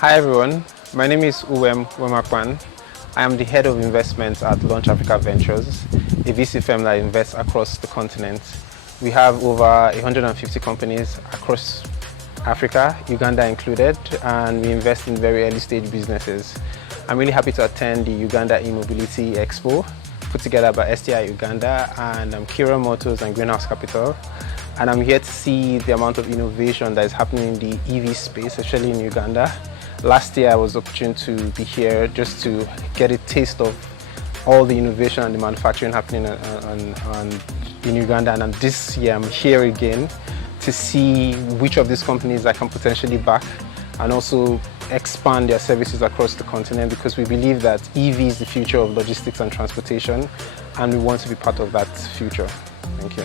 Hi everyone, my name is Uwem Uwemakpan. I am the head of investments at Launch Africa Ventures, a VC firm that invests across the continent. We have over 150 companies across Africa, Uganda included, and we invest in very early stage businesses. I'm really happy to attend the Uganda E-Mobility Expo, put together by STI Uganda and Kira Motors and Greenhouse Capital. And I'm here to see the amount of innovation that is happening in the EV space, especially in Uganda. Last year I was opportune to be here just to get a taste of all the innovation and the manufacturing happening in Uganda, and this year I'm here again to see which of these companies I can potentially back and also expand their services across the continent, because we believe that EV is the future of logistics and transportation and we want to be part of that future. Thank you.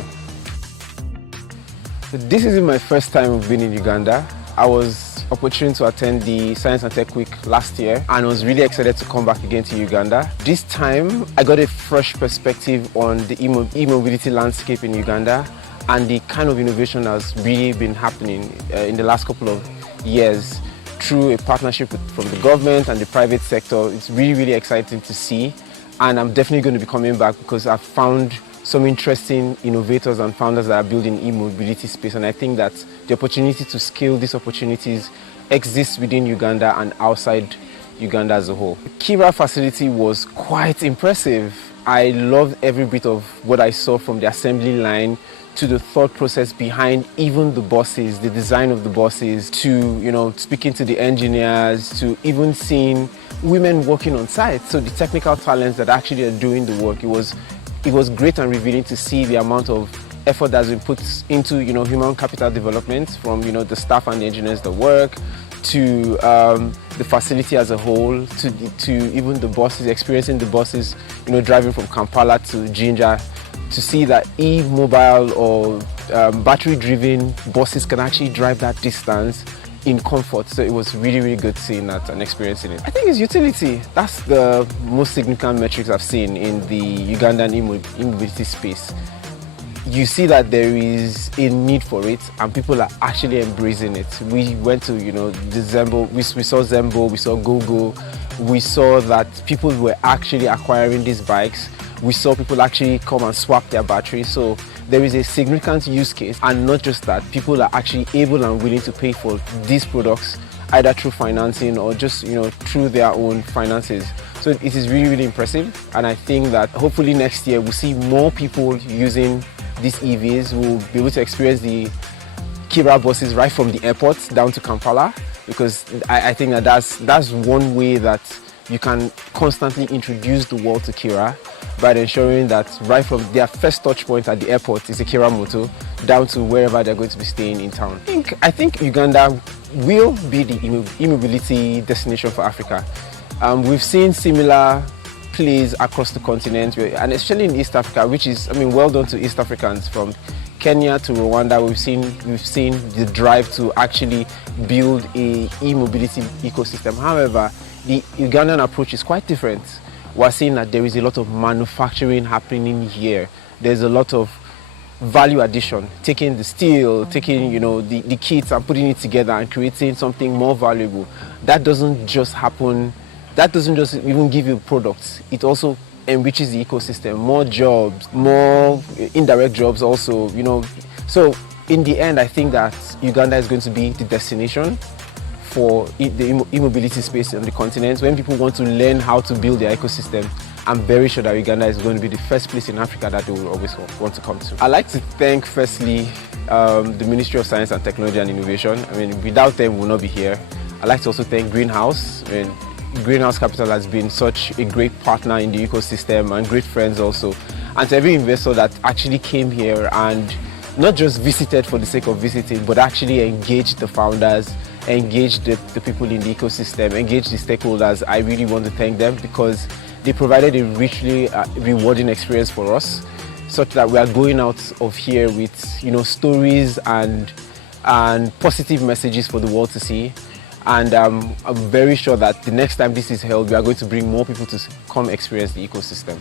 So this isn't my first time of being in Uganda. I was opportune to attend the Science and Tech Week last year and was really excited to come back again to Uganda. This time I got a fresh perspective on the e-mobility landscape in Uganda and the kind of innovation that's really been happening in the last couple of years through a partnership from the government and the private sector. It's really exciting to see, and I'm definitely going to be coming back because I've found some interesting innovators and founders that are building e-mobility space, and I think that the opportunity to scale these opportunities exists within Uganda and outside Uganda as a whole. The Kira facility was quite impressive. I loved every bit of what I saw, from the assembly line to the thought process behind even the buses, the design of the buses, to speaking to the engineers, to even seeing women working on site. So the technical talents that actually are doing the work, it was great and revealing to see the amount of effort that's been put into human capital development, from the staff and the engineers that work, to the facility as a whole, to even the buses, experiencing the buses, driving from Kampala to Jinja, to see that e-mobile or battery-driven buses can actually drive that distance in comfort. So it was really good seeing that and experiencing it. I think it's utility. That's the most significant metrics I've seen in the Ugandan e-mobility space. You see that there is a need for it and people are actually embracing it. We went to the Zembo, we saw Zembo, we saw GoGo, we saw that people were actually acquiring these bikes. We saw people actually come and swap their batteries. So there is a significant use case, and not just that, people are actually able and willing to pay for these products either through financing or just through their own finances. So it is really impressive, and I think that hopefully next year we'll see more people using these EVs. We'll be able to experience the Kira buses right from the airport down to Kampala, because I think that that's one way that you can constantly introduce the world to Kira, by ensuring that right from their first touch point at the airport is a Kira motor down to wherever they're going to be staying in town. I think Uganda will be the e-mobility destination for Africa. We've seen similar plays across the continent, and especially in East Africa, which is, well done to East Africans. From Kenya to Rwanda, we've seen the drive to actually build a e-mobility ecosystem. However, the Ugandan approach is quite different. We're seeing that there is a lot of manufacturing happening here. There's a lot of value addition, taking the steel, taking the kits and putting it together and creating something more valuable. That doesn't just happen. That doesn't just even give you products. It also enriches the ecosystem, more jobs, more indirect jobs also. So in the end, I think that Uganda is going to be the destination for the e-mobility space on the continent. When people want to learn how to build their ecosystem, I'm very sure that Uganda is going to be the first place in Africa that they will always want to come to. I'd like to thank firstly the Ministry of Science and Technology and Innovation. Without them, we will not be here. I'd like to also thank Greenhouse. Greenhouse Capital has been such a great partner in the ecosystem and great friends also. And to every investor that actually came here and not just visited for the sake of visiting, but actually engaged the founders, engage the people in the ecosystem, engage the stakeholders. I really want to thank them, because they provided a richly rewarding experience for us, such that we are going out of here with stories and positive messages for the world to see. And I'm very sure that the next time this is held, we are going to bring more people to come experience the ecosystem.